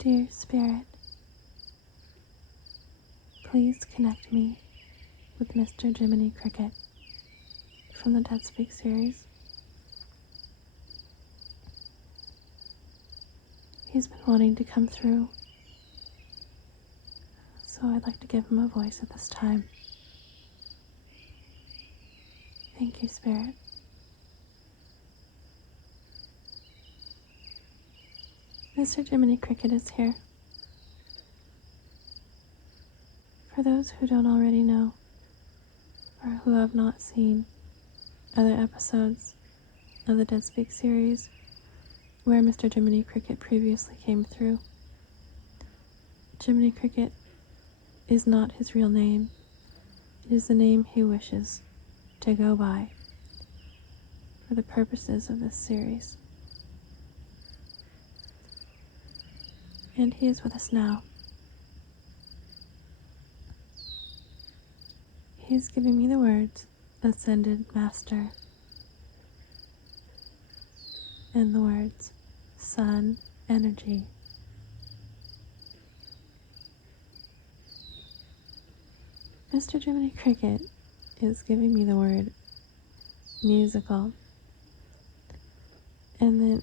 Dear Spirit, please connect me with Mr. Jiminy Cricket from the Dead Speak series. He's been wanting to come through, so I'd like to give him a voice at this time. Thank you, Spirit. Mr. Jiminy Cricket is here. For those who don't already know, or who have not seen other episodes of the Dead Speak series where Mr. Jiminy Cricket previously came through, Jiminy Cricket is not his real name. It is the name he wishes to go by for the purposes of this series. And he is with us now. He is giving me the words, Ascended Master, and the words, Sun Energy. Mr. Jiminy Cricket is giving me the word musical. And then,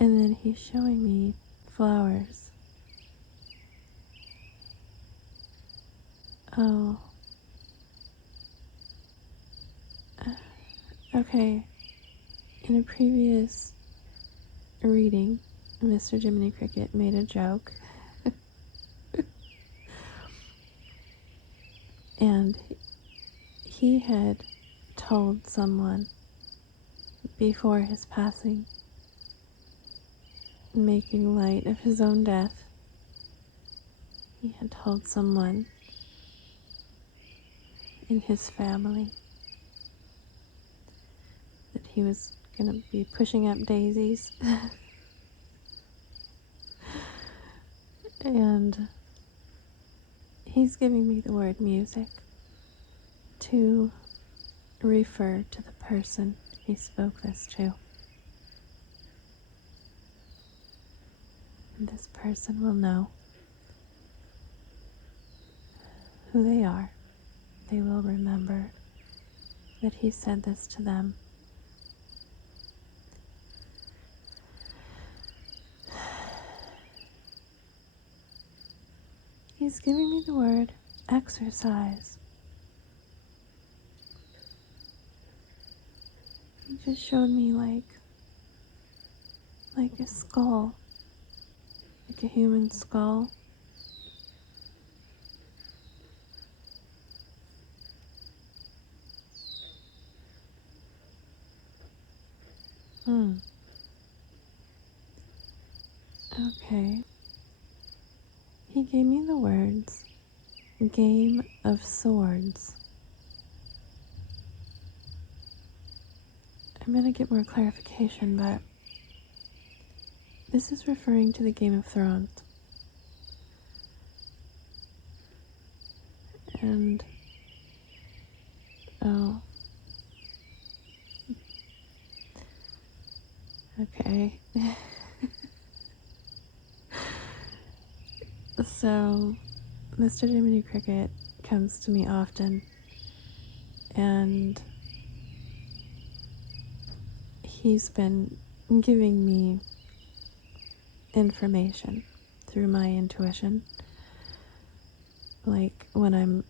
and then he's showing me flowers. Oh. Okay. In a previous reading, Mr. Jiminy Cricket made a joke. And he had told someone before his passing, making light of his own death, he had told someone in his family that he was going to be pushing up daisies. And he's giving me the word music to refer to the person he spoke this to. And this person will know who they are. They will remember that he said this to them. He's giving me the word exercise. He just showed me like a skull, like a human skull. Okay. He gave me the words, Game of Swords. I'm going to get more clarification, but this is referring to the Game of Thrones. And, oh. Okay. So, Mr. Jiminy Cricket comes to me often, and he's been giving me information through my intuition. Like when I'm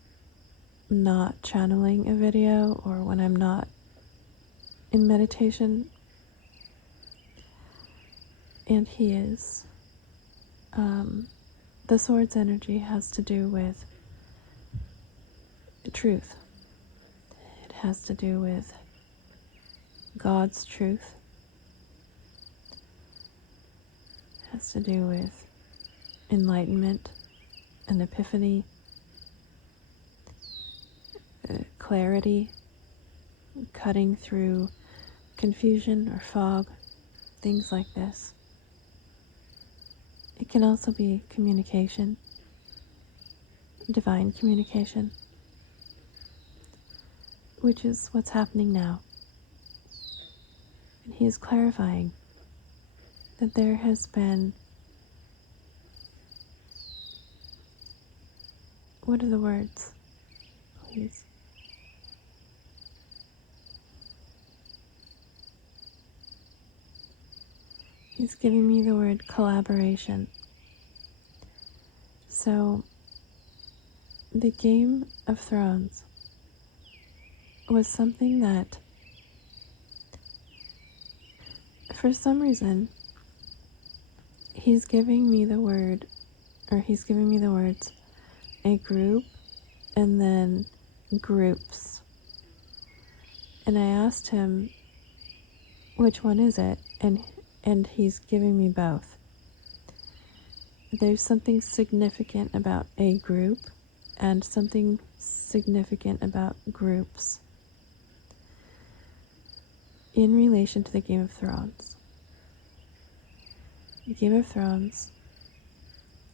not channeling a video or when I'm not in meditation. And he is. The sword's energy has to do with truth. It has to do with God's truth. It has to do with enlightenment and epiphany, clarity, cutting through confusion or fog, things like this. It can also be communication, divine communication, which is what's happening now. And he is clarifying that there has been, what are the words, please? He's giving me the word collaboration. So, the Game of Thrones was something that, for some reason, he's giving me the words, a group and then groups. And I asked him, which one is it? And he's giving me both. There's something significant about a group and something significant about groups in relation to the Game of Thrones. The Game of Thrones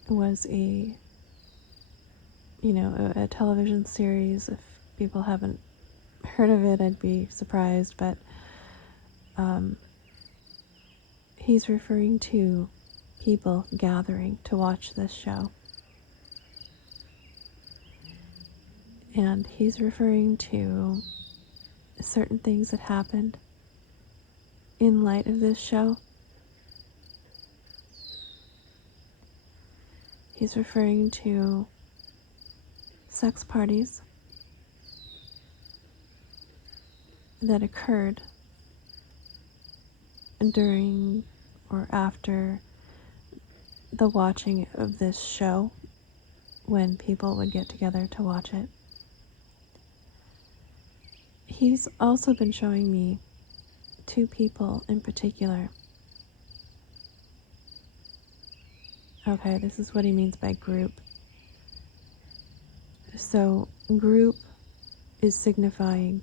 was a television series. If people haven't heard of it, I'd be surprised, but he's referring to people gathering to watch this show. And he's referring to certain things that happened in light of this show. He's referring to sex parties that occurred during or after the watching of this show, when people would get together to watch it. He's also been showing me two people in particular. Okay, this is what he means by group. So, group is signifying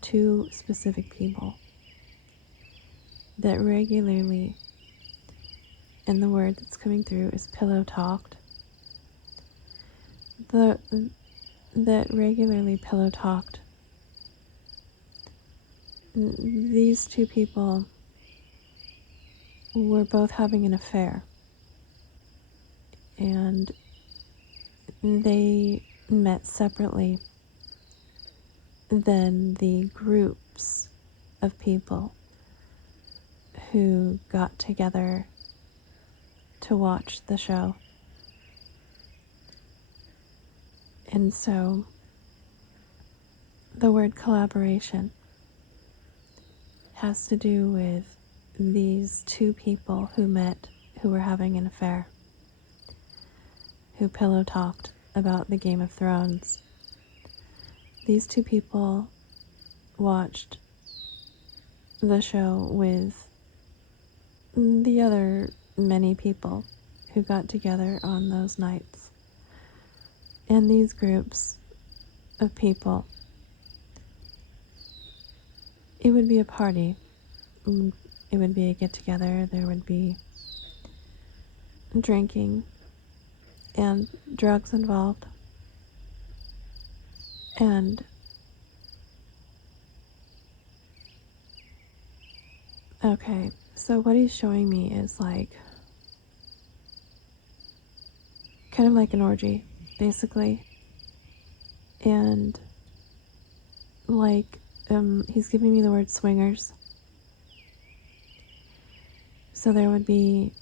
two specific people that regularly, and the word that's coming through is pillow talked, that regularly pillow talked. These two people were both having an affair, and they met separately than the groups of people who got together to watch the show. And so the word collaboration has to do with these two people who met, who were having an affair, who pillow talked about the Game of Thrones. These two people watched the show with the other many people who got together on those nights. And these groups of people, it would be a party. It would be a get-together. There would be drinking and drugs involved. And okay, so what he's showing me is like kind of like an orgy, basically. And like he's giving me the word swingers. So there would be,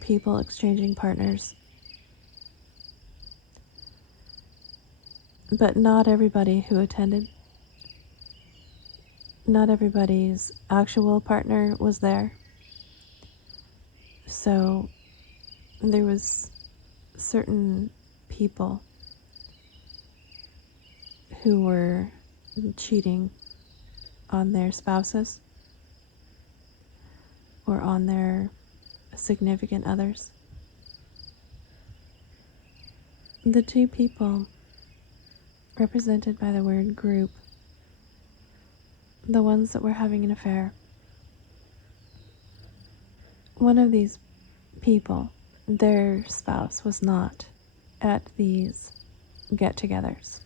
people exchanging partners. But not everybody who attended, not everybody's actual partner was there. So there was certain people who were cheating on their spouses or on their significant others. The two people represented by the word group, the ones that were having an affair, one of these people, their spouse was not at these get-togethers.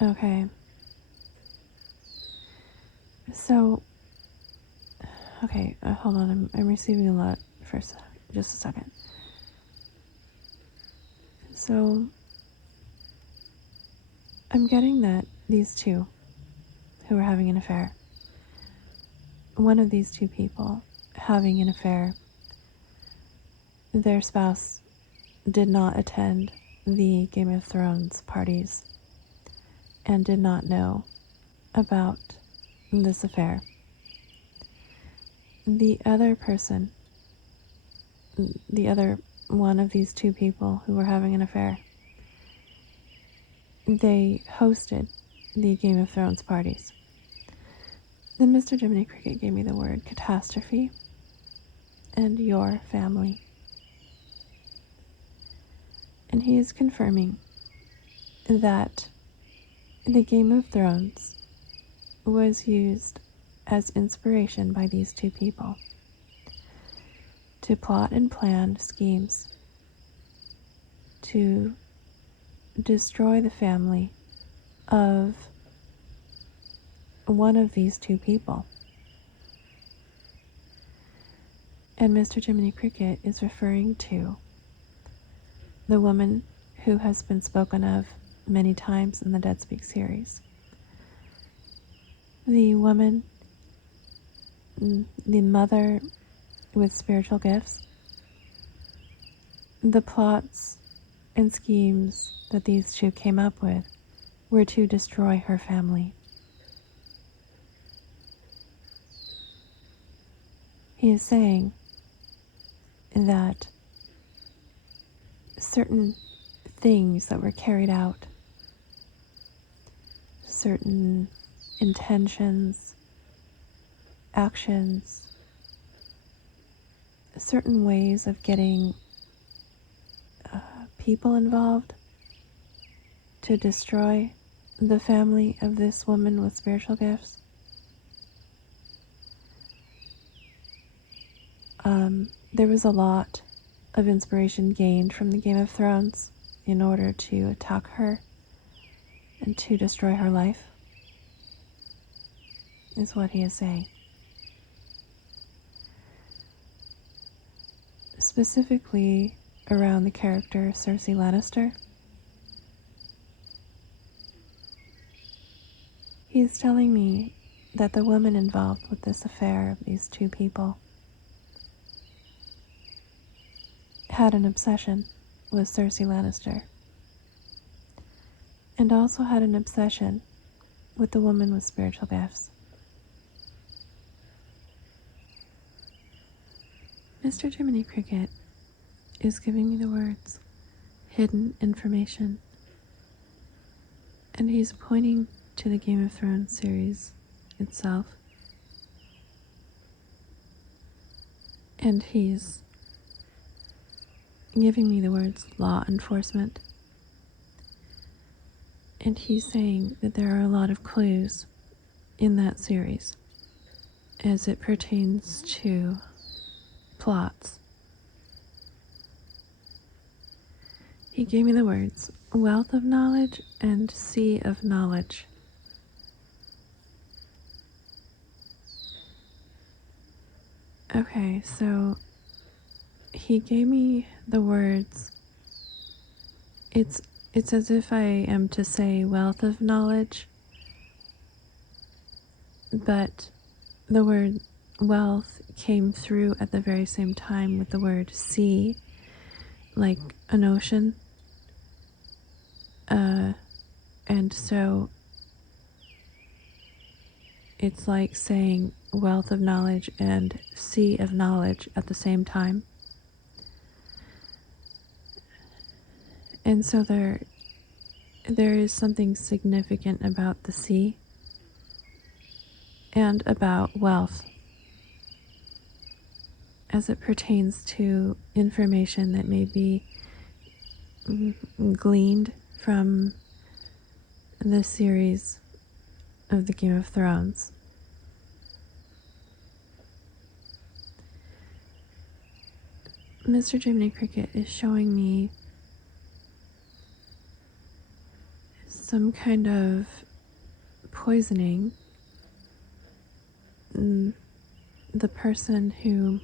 Okay. So, okay, hold on. I'm receiving a lot for just a second. So, I'm getting that these two who are having an affair, one of these two people having an affair, their spouse did not attend the Game of Thrones parties and did not know about this affair. The other person, the other one of these two people who were having an affair, they hosted the Game of Thrones parties. Then Mr. Jiminy Cricket gave me the word catastrophe and your family. And he is confirming that the Game of Thrones was used as inspiration by these two people to plot and plan schemes to destroy the family of one of these two people. And Mr. Jiminy Cricket is referring to the woman who has been spoken of many times in the Dead Speak series. The woman, the mother with spiritual gifts, the plots and schemes that these two came up with were to destroy her family. He is saying that certain things that were carried out, certain intentions, actions, certain ways of getting people involved to destroy the family of this woman with spiritual gifts. There was a lot of inspiration gained from the Game of Thrones in order to attack her and to destroy her life, is what he is saying. Specifically around the character Cersei Lannister. He is telling me that the woman involved with this affair of these two people had an obsession with Cersei Lannister, and also had an obsession with the woman with spiritual gifts. Mr. Jiminy Cricket is giving me the words hidden information, and he's pointing to the Game of Thrones series itself, and he's giving me the words law enforcement, and he's saying that there are a lot of clues in that series as it pertains to plots. He gave me the words wealth of knowledge and sea of knowledge. Okay, so he gave me the words, it's as if I am to say wealth of knowledge, but the word wealth came through at the very same time with the word sea, like an ocean. And so it's like saying wealth of knowledge and sea of knowledge at the same time. And so there is something significant about the sea and about wealth as it pertains to information that may be gleaned from the series of the Game of Thrones. Mr. Jiminy Cricket is showing me some kind of poisoning. The person who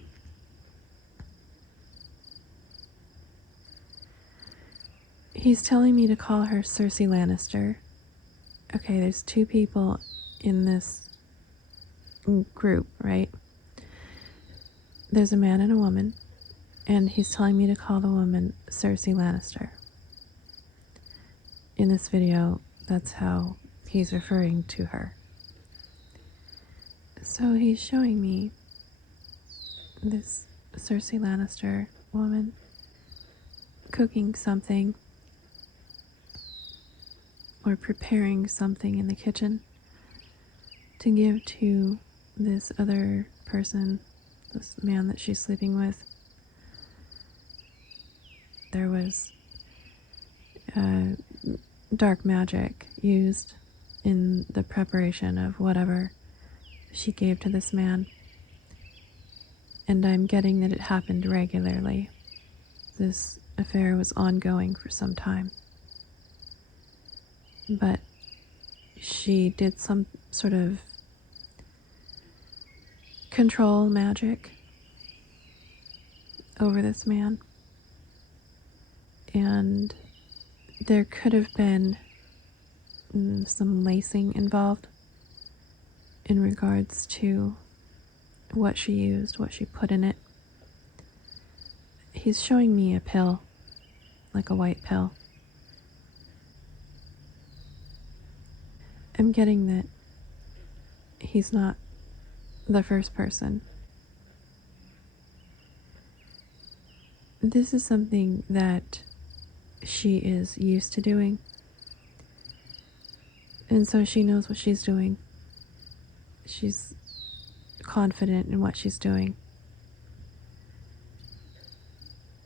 he's telling me to call her Cersei Lannister. Okay, there's two people in this group, right? There's a man and a woman, and he's telling me to call the woman Cersei Lannister. In this video, that's how he's referring to her. So he's showing me this Cersei Lannister woman cooking something or preparing something in the kitchen to give to this other person, this man that she's sleeping with. There was dark magic used in the preparation of whatever she gave to this man. And I'm getting that it happened regularly. This affair was ongoing for some time. But she did some sort of control magic over this man. And there could have been some lacing involved in regards to what she used, what she put in it. He's showing me a pill, like a white pill. I'm getting that he's not the first person. This is something that she is used to doing. And so she knows what she's doing. She's confident in what she's doing.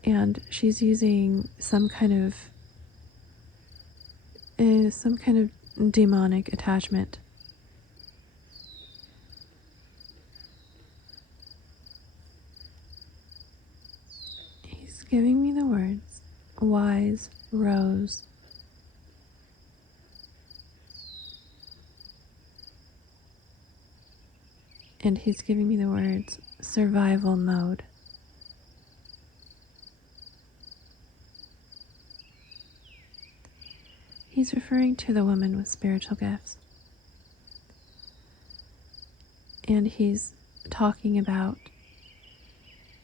And she's using some kind of demonic attachment. He's giving me the words, wise rose. And he's giving me the words, survival mode. He's referring to the woman with spiritual gifts. And he's talking about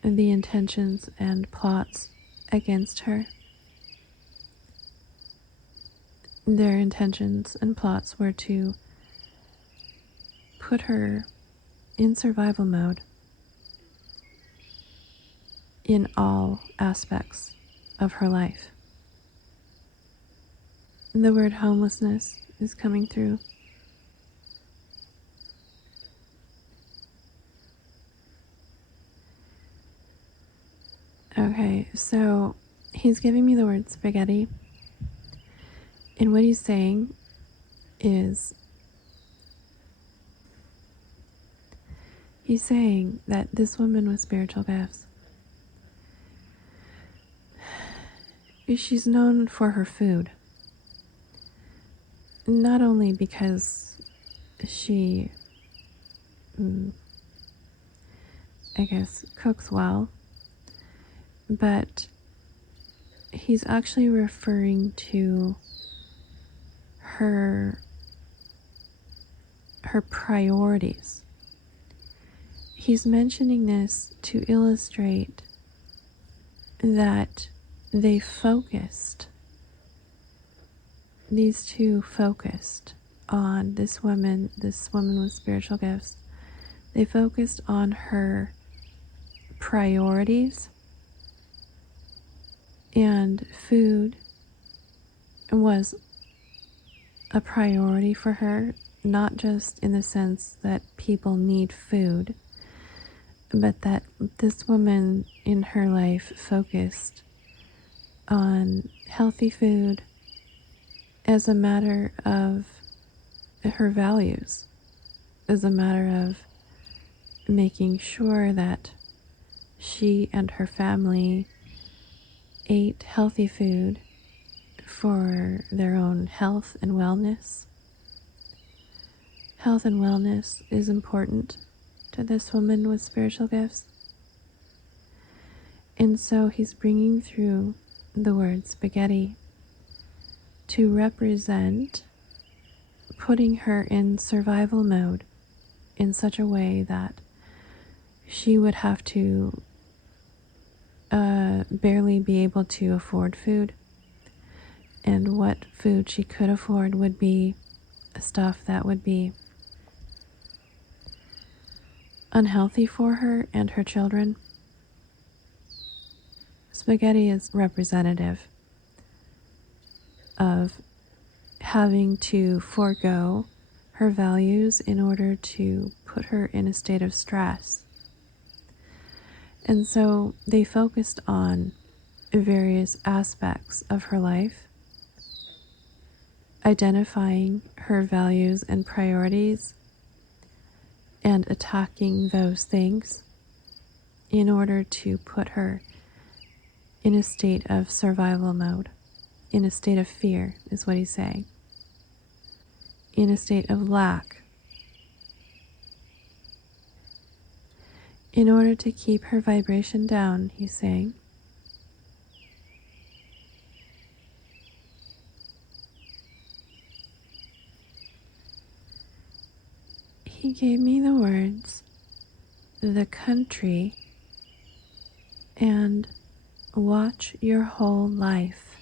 the intentions and plots against her. Their intentions and plots were to put her in survival mode in all aspects of her life. The word homelessness is coming through. Okay, so he's giving me the word spaghetti. And what he's saying is, he's saying that this woman with spiritual gifts, she's known for her food. Not only because she, I guess, cooks well, but he's actually referring to her priorities. He's mentioning this to illustrate that these two focused on this woman with spiritual gifts. They focused on her priorities, and food was a priority for her, not just in the sense that people need food, but that this woman in her life focused on healthy food as a matter of her values, as a matter of making sure that she and her family ate healthy food for their own health and wellness. Health and wellness is important to this woman with spiritual gifts. And so he's bringing through the word spaghetti to represent putting her in survival mode in such a way that she would have to barely be able to afford food. And what food she could afford would be stuff that would be unhealthy for her and her children. Spaghetti is representative of having to forego her values in order to put her in a state of stress. And so they focused on various aspects of her life, identifying her values and priorities, and attacking those things in order to put her in a state of survival mode, in a state of fear, is what he's saying, in a state of lack, in order to keep her vibration down, he's saying. He gave me the words, the country, and watch your whole life.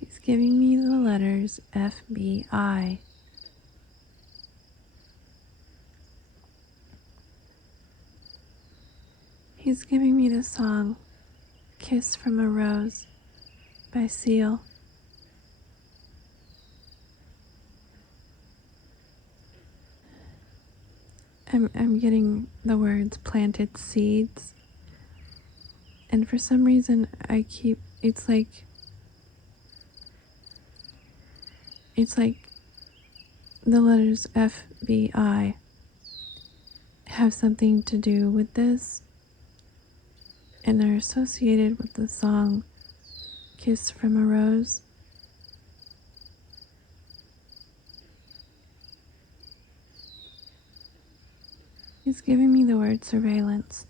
He's giving me the letters FBI. He's giving me the song Kiss from a Rose by Seal. I'm getting the words planted seeds, and for some reason it's like the letters FBI have something to do with this, and they're associated with the song Kiss from a Rose. He's giving me the word surveillance.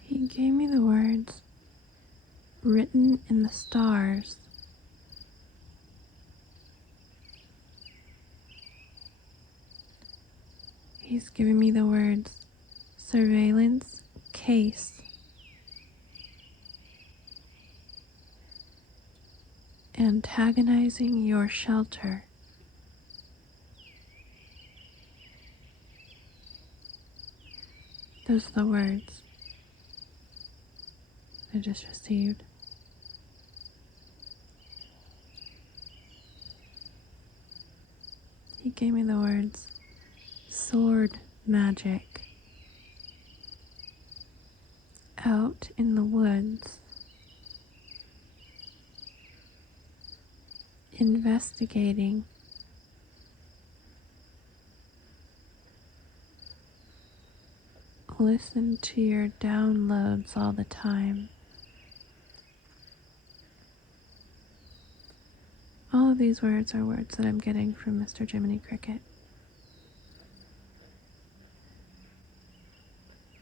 He gave me the words written in the stars. He's giving me the words surveillance case. Antagonizing your shelter. Those are the words I just received. He gave me the words sword magic. Out in the woods. Investigating. Listen to your downloads all the time. All of these words are words that I'm getting from Mr. Jiminy Cricket.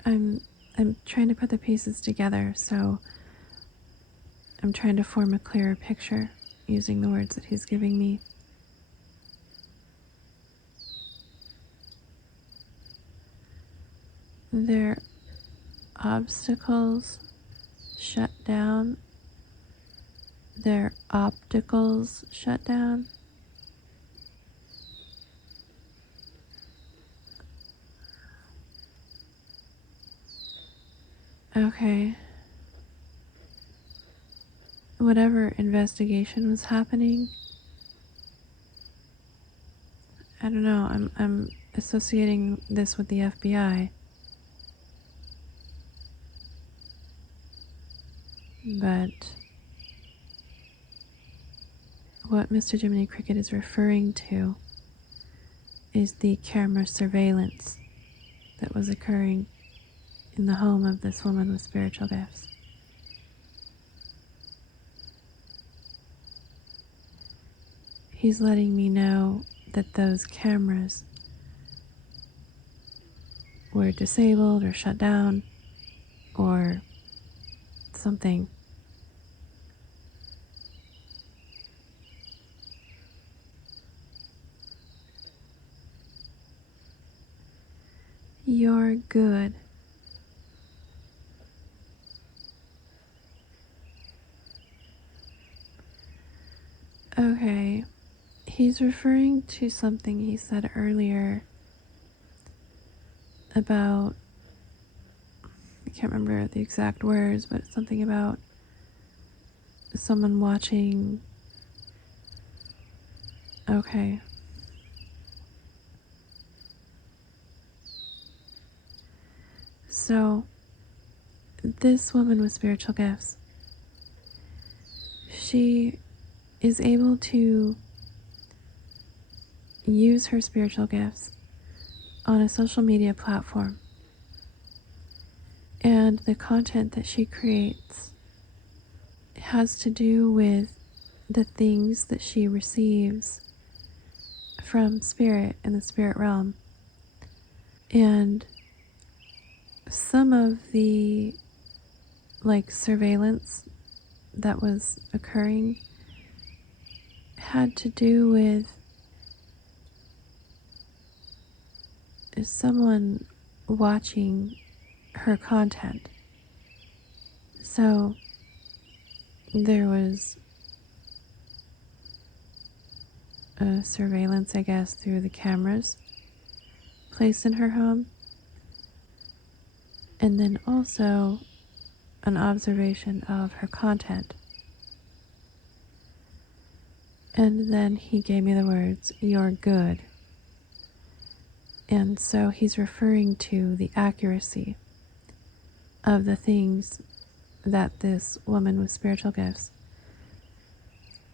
I'm trying to put the pieces together, so I'm trying to form a clearer picture using the words that he's giving me. Their obstacles shut down. Their opticals shut down. Okay. Whatever investigation was happening, I don't know, I'm associating this with the FBI. But what Mr. Jiminy Cricket is referring to is the camera surveillance that was occurring in the home of this woman with spiritual gifts. He's letting me know that those cameras were disabled or shut down or something. You're good. Okay. He's referring to something he said earlier about, I can't remember the exact words, but it's something about someone watching. Okay. So, this woman with spiritual gifts, she is able to use her spiritual gifts on a social media platform. And the content that she creates has to do with the things that she receives from spirit in the spirit realm. And some of the surveillance that was occurring had to do with someone watching her content. So there was a surveillance, I guess, through the cameras placed in her home, and then also an observation of her content. And then he gave me the words, "You're good." And so he's referring to the accuracy of the things that this woman with spiritual gifts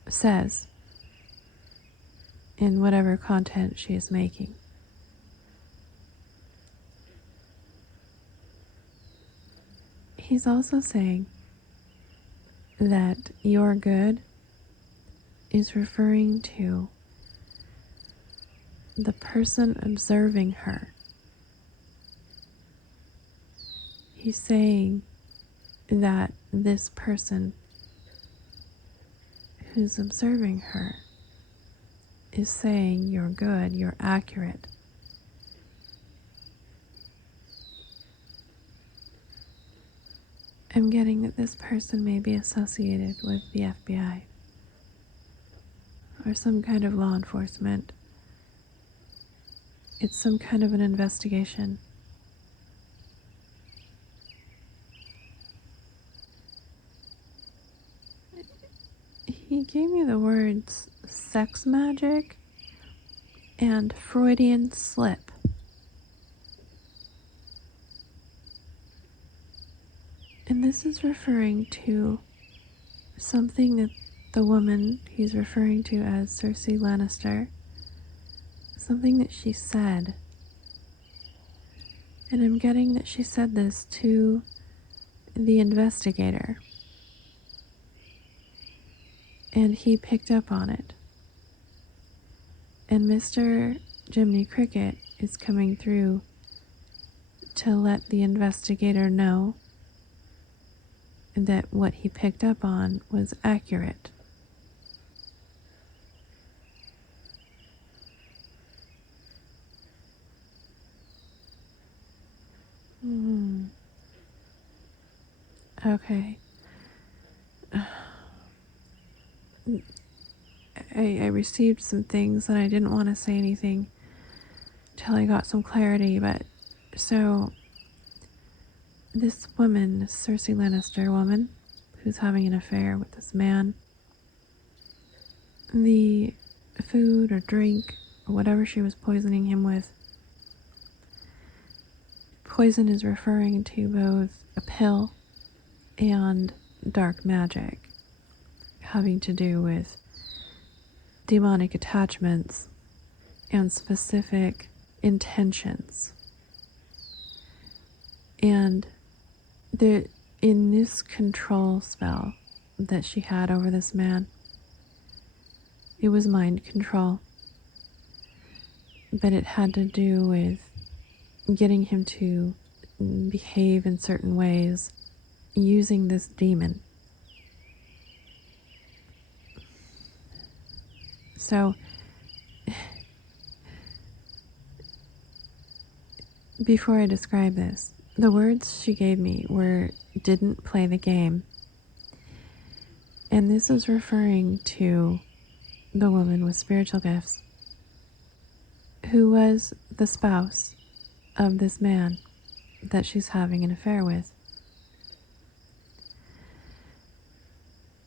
says in whatever content she is making. He's also saying that "you're good" is referring to the person observing her. He's saying that this person who's observing her is saying "you're good, you're accurate." I'm getting that this person may be associated with the FBI or some kind of law enforcement. It's some kind of an investigation. He gave me the words sex magic and Freudian slip. And this is referring to something that the woman he's referring to as Cersei Lannister, something that she said. And I'm getting that she said this to the investigator. And he picked up on it. And Mr. Jiminy Cricket is coming through to let the investigator know that what he picked up on was accurate. Okay. I received some things and I didn't want to say anything till I got some clarity, but so this woman, this Cersei Lannister woman, who's having an affair with this man, the food or drink or whatever she was poisoning him with, poison is referring to both a pill and dark magic, having to do with demonic attachments and specific intentions. And in this control spell that she had over this man, it was mind control, but it had to do with getting him to behave in certain ways using this demon. So before I describe this, the words she gave me were "didn't play the game." And this is referring to the woman with spiritual gifts who was the spouse of this man that she's having an affair with.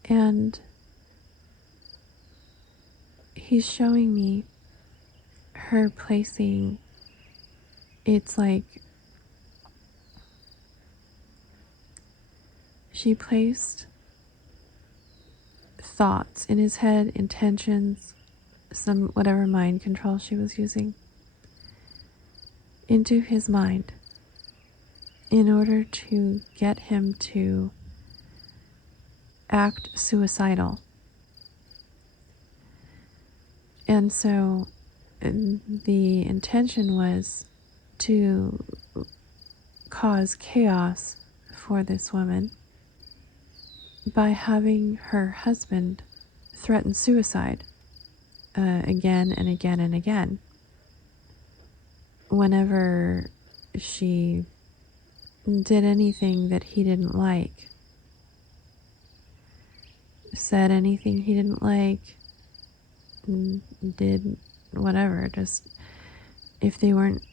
And he's showing me her placing, it's like she placed thoughts in his head, intentions, some whatever mind control she was using, into his mind in order to get him to act suicidal. And so the intention was to cause chaos for this woman by having her husband threaten suicide again and again and again whenever she did anything that he didn't like, said anything he didn't like, did whatever. Just if they weren't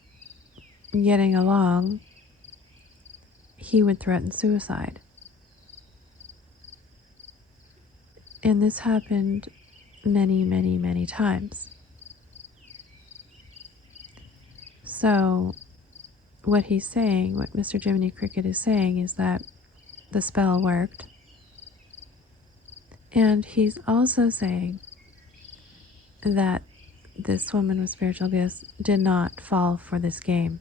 getting along, he would threaten suicide. And this happened many, many, many times. So what he's saying, what Mr. Jiminy Cricket is saying, is that the spell worked. And he's also saying that this woman with spiritual gifts did not fall for this game.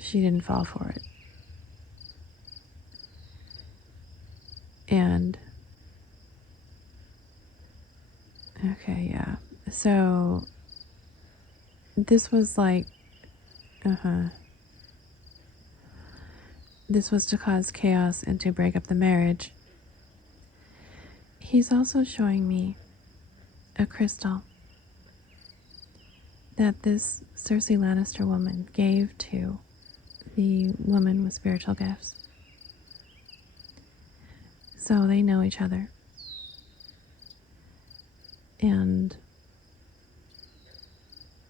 She didn't fall for it. And okay, yeah. So this was like, this was to cause chaos and to break up the marriage. He's also showing me a crystal that this Cersei Lannister woman gave to the woman with spiritual gifts. So they know each other. And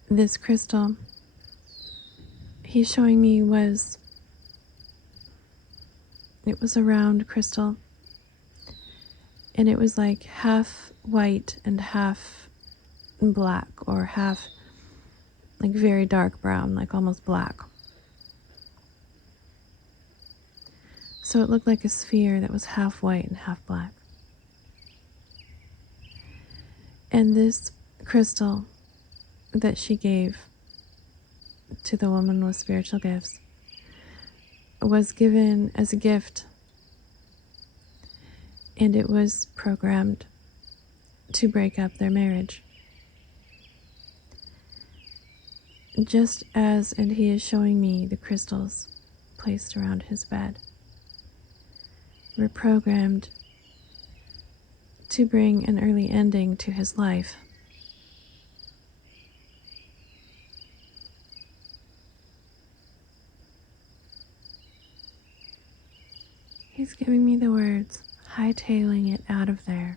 this crystal he's showing me it was a round crystal, and it was like half white and half black, or half like very dark brown, like almost black. So it looked like a sphere that was half white and half black. And this crystal that she gave to the woman with spiritual gifts was given as a gift, and it was programmed to break up their marriage. Just as, and he is showing me the crystals placed around his bed, were programmed to bring an early ending to his life. He's giving me the words, hightailing it out of there.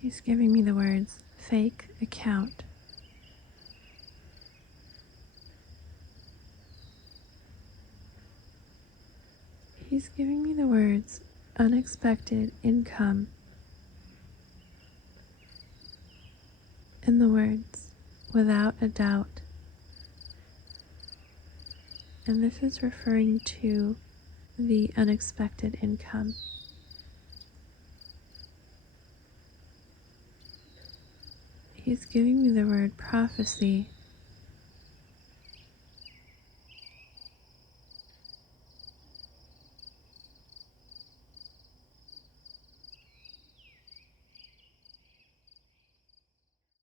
He's giving me the words, fake account. He's giving me the words, unexpected income. And the words, without a doubt. And this is referring to the unexpected income. He's giving me the word prophecy.